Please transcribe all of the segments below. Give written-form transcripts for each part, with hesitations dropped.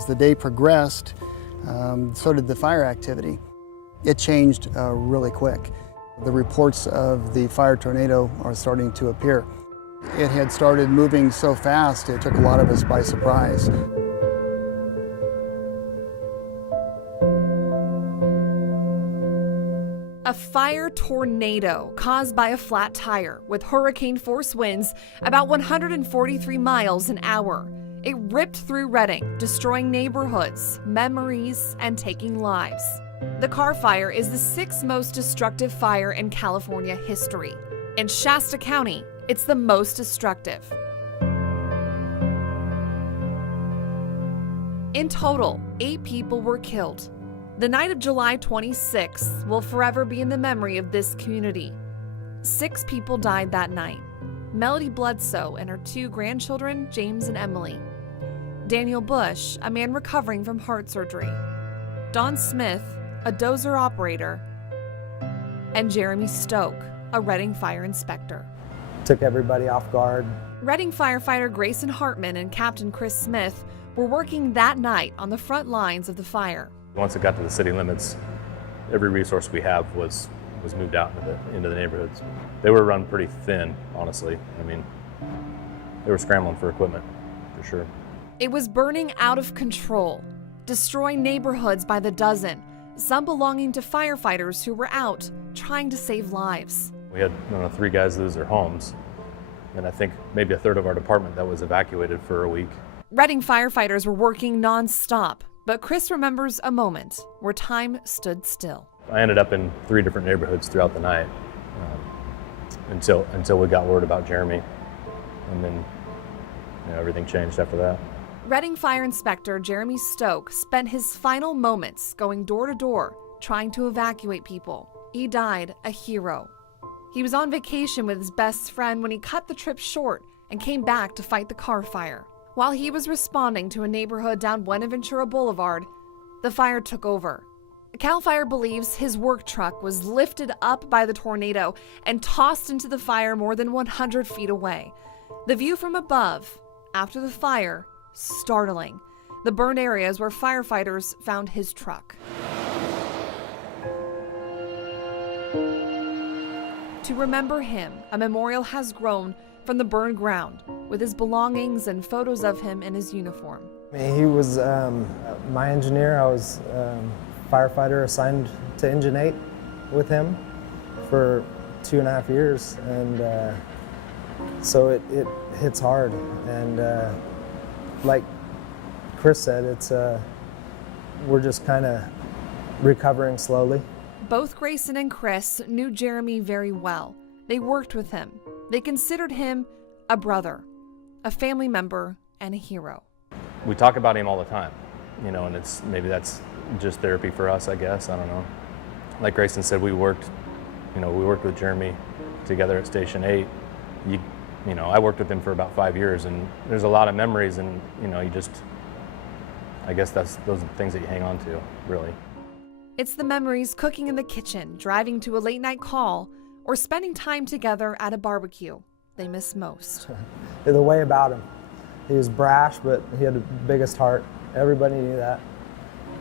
As the day progressed, so did the fire activity. It changed really quick. The reports of the fire tornado are starting to appear. It had started moving so fast, it took a lot of us by surprise. A fire tornado caused by a flat tire with hurricane-force winds about 143 miles an hour. It ripped through Redding, destroying neighborhoods, memories, and taking lives. The Carr Fire is the sixth most destructive fire in California history. In Shasta County, it's the most destructive. In total, 8 people were killed. The night of July 26th will forever be in the memory of this community. 6 people died that night. Melody Bledsoe and her 2 grandchildren, James and Emily. Daniel Bush, a man recovering from heart surgery. Don Smith, a dozer operator. And Jeremy Stoke, a Redding fire inspector. Took everybody off guard. Redding firefighter Grayson Hartman and Captain Chris Smith were working that night on the front lines of the fire. Once it got to the city limits, every resource we have was moved out into the neighborhoods. They were run pretty thin, honestly. I mean, they were scrambling for equipment, for sure. It was burning out of control, destroying neighborhoods by the dozen, some belonging to firefighters who were out trying to save lives. We had 3 guys lose their homes, and I think maybe a third of our department that was evacuated for a week. Redding firefighters were working non-stop, but Chris remembers a moment where time stood still. I ended up in 3 different neighborhoods throughout the night until we got word about Jeremy, and then everything changed after that. Redding Fire Inspector Jeremy Stoke spent his final moments going door to door trying to evacuate people. He died a hero. He was on vacation with his best friend when he cut the trip short and came back to fight the Carr Fire. While he was responding to a neighborhood down Buenaventura Boulevard, the fire took over. CAL FIRE believes his work truck was lifted up by the tornado and tossed into the fire more than 100 feet away. The view from above, after the fire, startling. The burned areas where firefighters found his truck. To remember him, a memorial has grown from the burned ground with his belongings and photos of him in his uniform. He was my engineer. I was firefighter assigned to Engine 8 with him for 2.5 years, and so it hits hard. And like Chris said, it's we're just kind of recovering slowly. Both Grayson and Chris knew Jeremy very well. They worked with him. They considered him a brother, a family member, and a hero. We talk about him all the time, and maybe that's just therapy for us, I guess. I don't know. Like Grayson said, we worked with Jeremy together at Station 8. I worked with him for about 5 years, and there's a lot of memories, and I guess those are the things that you hang on to, really. It's the memories cooking in the kitchen, driving to a late night call, or spending time together at a barbecue they miss most. The way about him. He was brash, but he had the biggest heart. Everybody knew that.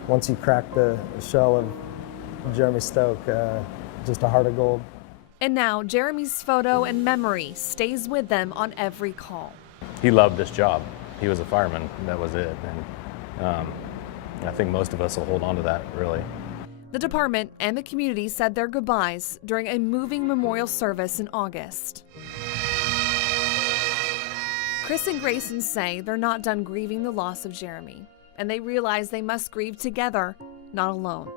Once you cracked the shell of Jeremy Stoke, just a heart of gold. And now Jeremy's photo and memory stays with them on every call. He loved this job. He was a fireman, that was it. And I think most of us will hold on to that, really. The department and the community said their goodbyes during a moving memorial service in August. Chris and Grayson say they're not done grieving the loss of Jeremy, and they realize they must grieve together, not alone.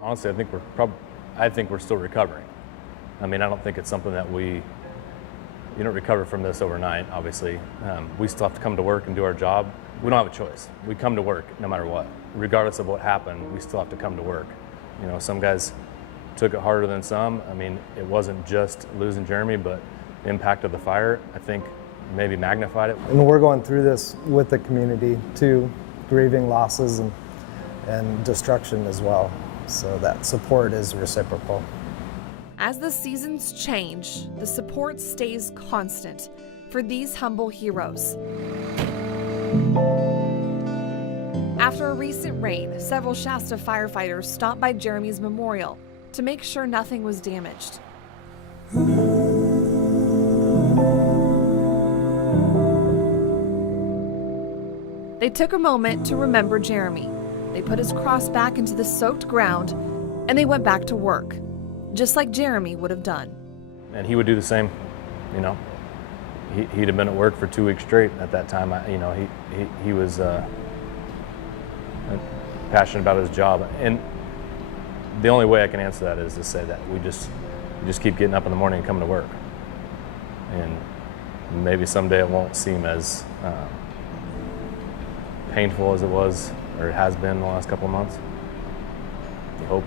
Honestly, I think we're still recovering. I mean, I don't think it's something that you don't recover from this overnight, obviously. We still have to come to work and do our job. We don't have a choice. We come to work no matter what. Regardless of what happened, we still have to come to work. Some guys took it harder than some. I mean, it wasn't just losing Jeremy, but the impact of the fire, I think, maybe magnified it. And we're going through this with the community too, grieving losses and destruction as well. So that support is reciprocal. As the seasons change, the support stays constant for these humble heroes. After a recent rain, several Shasta firefighters stopped by Jeremy's memorial to make sure nothing was damaged. They took a moment to remember Jeremy. They put his cross back into the soaked ground, and they went back to work, just like Jeremy would have done. And he would do the same, you know. He'd have been at work for 2 weeks straight at that time. He was passionate about his job. And the only way I can answer that is to say that we just keep getting up in the morning and coming to work. And maybe someday it won't seem as painful as it was or it has been in the last couple of months. I hope.